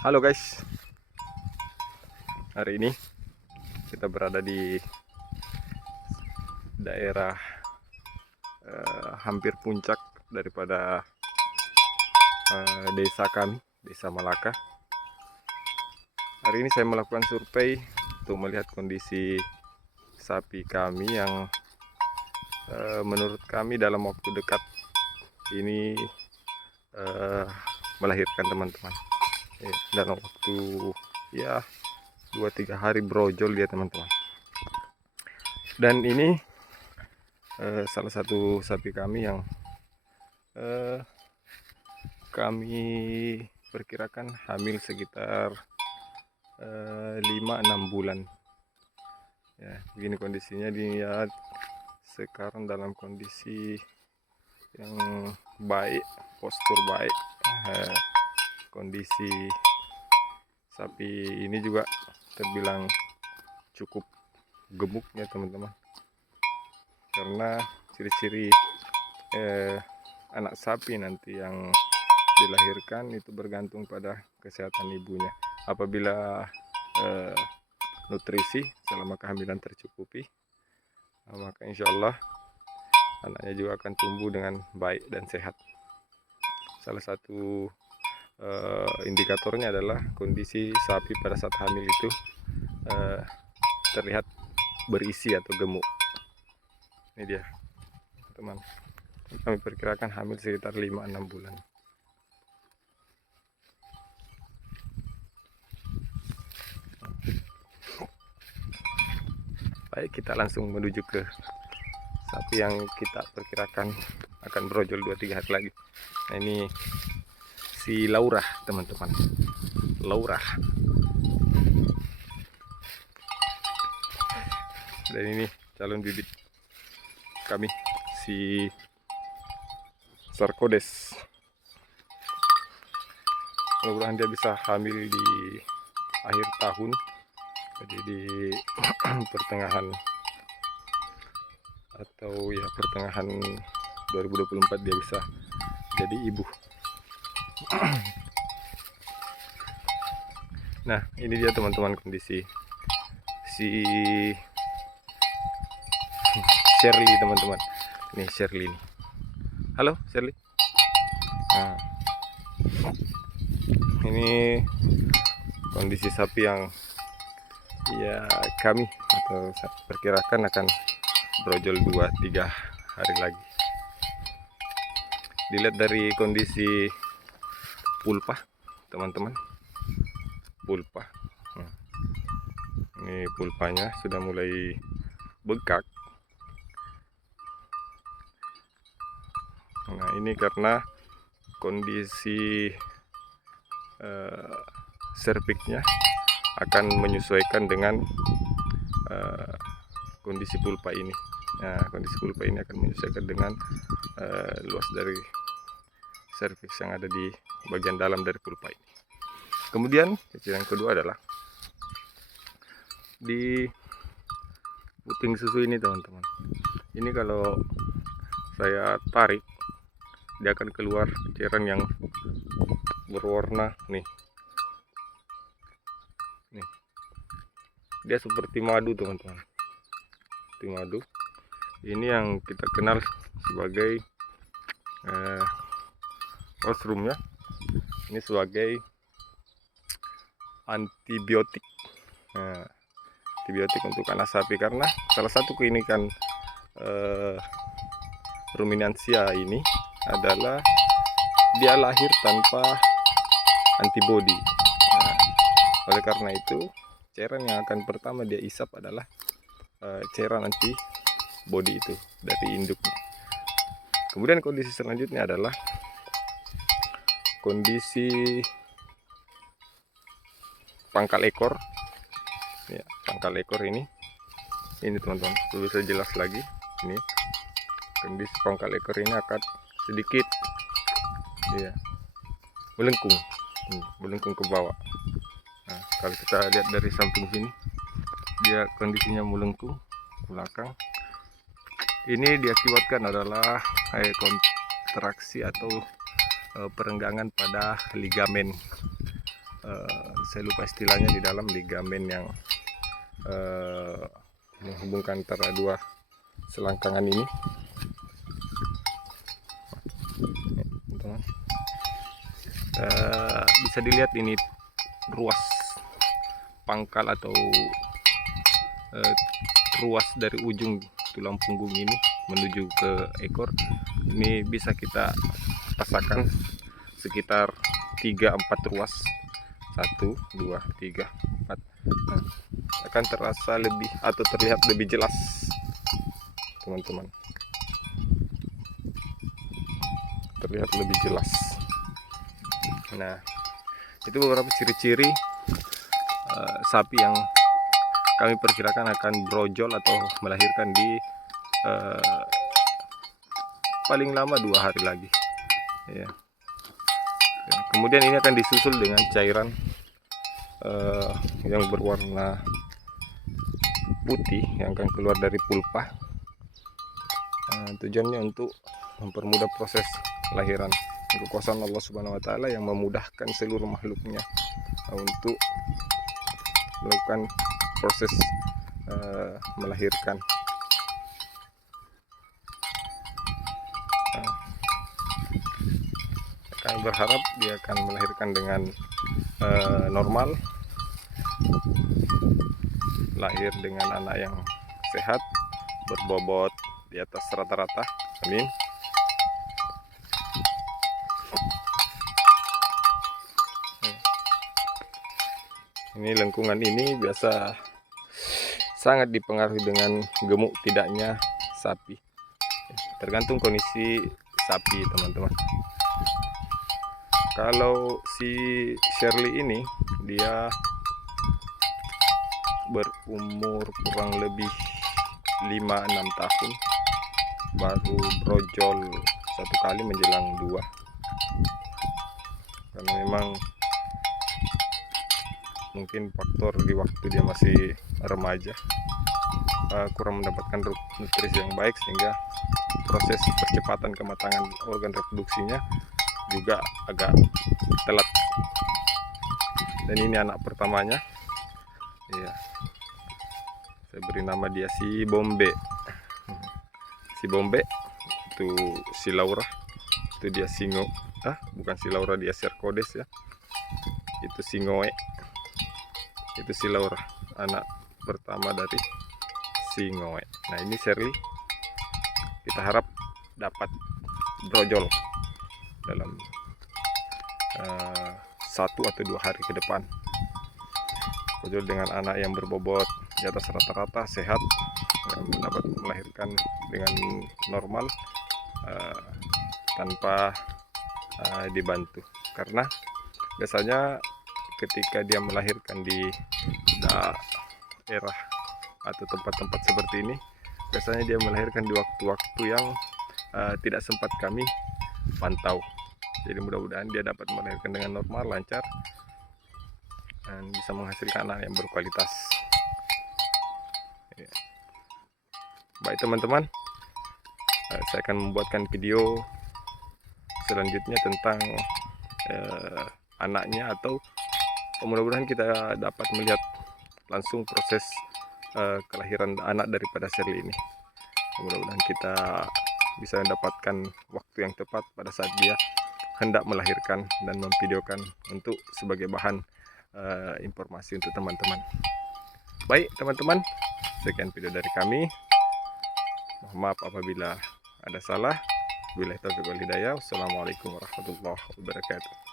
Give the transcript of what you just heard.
Halo guys, hari ini kita berada di daerah hampir puncak daripada desa kami, Desa Malaka. Hari ini saya melakukan survei untuk melihat kondisi sapi kami yang menurut kami dalam waktu dekat ini melahirkan teman-teman. Dalam waktu ya 2-3 hari brojol dia teman-teman. Dan ini salah satu sapi kami yang kami perkirakan hamil sekitar 5-6 bulan. Ya, begini kondisinya, dia sekarang dalam kondisi yang baik, postur baik. Kondisi sapi ini juga terbilang cukup gemuk ya teman-teman, karena ciri-ciri anak sapi nanti yang dilahirkan itu bergantung pada kesehatan ibunya. Apabila nutrisi selama kehamilan tercukupi, maka insya Allah anaknya juga akan tumbuh dengan baik dan sehat. Salah satu indikatornya adalah kondisi sapi pada saat hamil itu terlihat berisi atau gemuk. Ini dia teman, kami perkirakan hamil sekitar 5-6 bulan. Baik, kita langsung menuju ke sapi yang kita perkirakan akan brojol 2-3 hari lagi. Nah, ini si Laura teman-teman, Laura. Dan ini calon bibit kami, si Sarkodes. Mudah-mudahan dia bisa hamil di akhir tahun, jadi di pertengahan atau ya pertengahan 2024 dia bisa jadi ibu. Nah, ini dia teman-teman kondisi si Shirley teman-teman. Ini Shirley nih. Halo Shirley. Nah, ini kondisi sapi yang ya kami atau saya perkirakan akan brojol 2-3 hari lagi. Dilihat dari kondisi pulpa teman-teman, pulpa. Ini pulpanya sudah mulai bengkak. Nah, ini karena kondisi serviknya akan menyesuaikan dengan kondisi pulpa ini. Nah, kondisi pulpa ini akan menyesuaikan dengan luas dari serviks yang ada di bagian dalam dari pulpa ini. Kemudian yang kedua adalah di puting susu ini teman-teman. Ini kalau saya tarik, dia akan keluar cairan yang berwarna nih. Nih, dia seperti madu teman-teman, seperti madu. Ini yang kita kenal sebagai colostrum ya. Ini sebagai antibiotik. Nah, antibiotik untuk anak sapi, karena salah satu keunikan ruminansia ini adalah dia lahir tanpa antibodi. Nah, oleh karena itu cairan yang akan pertama dia isap adalah cairan antibodi itu dari induknya. Kemudian kondisi selanjutnya adalah kondisi pangkal ekor. Ya, pangkal ekor ini teman-teman, bisa jelas lagi. Ini kondisi pangkal ekor ini akan sedikit ya melengkung, melengkung ke bawah. Nah, kalau kita lihat dari samping sini, dia kondisinya melengkung ke belakang. Ini diakibatkan adalah kontraksi atau perenggangan pada ligamen saya lupa istilahnya di dalam ligamen yang menghubungkan antara dua selangkangan ini. Bisa dilihat ini ruas pangkal atau ruas dari ujung tulang punggung ini menuju ke ekor. Ini bisa kita rasakan sekitar 3-4 ruas, 1, 2, 3, 4. Nah, akan terasa lebih atau terlihat lebih jelas, teman-teman. Terlihat lebih jelas. Nah, itu beberapa ciri-ciri sapi yang kami perkirakan akan brojol atau melahirkan di paling lama 2 hari lagi, ya. Kemudian ini akan disusul dengan cairan yang berwarna putih yang akan keluar dari pulpa. Tujuannya untuk mempermudah proses lahiran. Kekuasaan Allah Subhanahu wa Ta'ala yang memudahkan seluruh makhluknya untuk melakukan proses melahirkan. Kami berharap dia akan melahirkan dengan normal, lahir dengan anak yang sehat, berbobot di atas rata-rata. Amin. Ini lengkungan ini biasa sangat dipengaruhi dengan gemuk tidaknya sapi, tergantung kondisi sapi, teman-teman. Kalau si Shirley ini dia berumur kurang lebih 5-6 tahun, baru brojol 1 kali menjelang 2, karena memang mungkin faktor di waktu dia masih remaja, kurang mendapatkan nutrisi yang baik, sehingga proses percepatan kematangan organ reproduksinya juga agak telat. Dan ini anak pertamanya, ya, saya beri nama dia si Bombe. Si Bombe itu si Laura, itu dia Singo, bukan si Laura, dia Serkodes, ya. Itu Singoe, itu si Laura, anak pertama dari Singoe. Nah, ini Shirley kita harap dapat brojol dalam 1 atau 2 hari ke depan. Brojol dengan anak yang berbobot di atas rata-rata, sehat, yang dapat melahirkan dengan normal tanpa dibantu. Karena biasanya ketika dia melahirkan di daerah atau tempat-tempat seperti ini, biasanya dia melahirkan di waktu-waktu yang tidak sempat kami pantau. Jadi mudah-mudahan dia dapat melahirkan dengan normal, lancar, dan bisa menghasilkan anak yang berkualitas. Ya. Baik, teman-teman, saya akan membuatkan video selanjutnya tentang anaknya, atau mudah-mudahan kita dapat melihat langsung proses kelahiran anak daripada Shirley ini. Mudah-mudahan kita bisa mendapatkan waktu yang tepat pada saat dia hendak melahirkan dan memvideokan untuk sebagai bahan informasi untuk teman-teman. Baik, teman-teman, sekian video dari kami. Mohon maaf apabila ada salah. Wabillahi taufiq wal hidayah. Wassalamualaikum warahmatullahi wabarakatuh.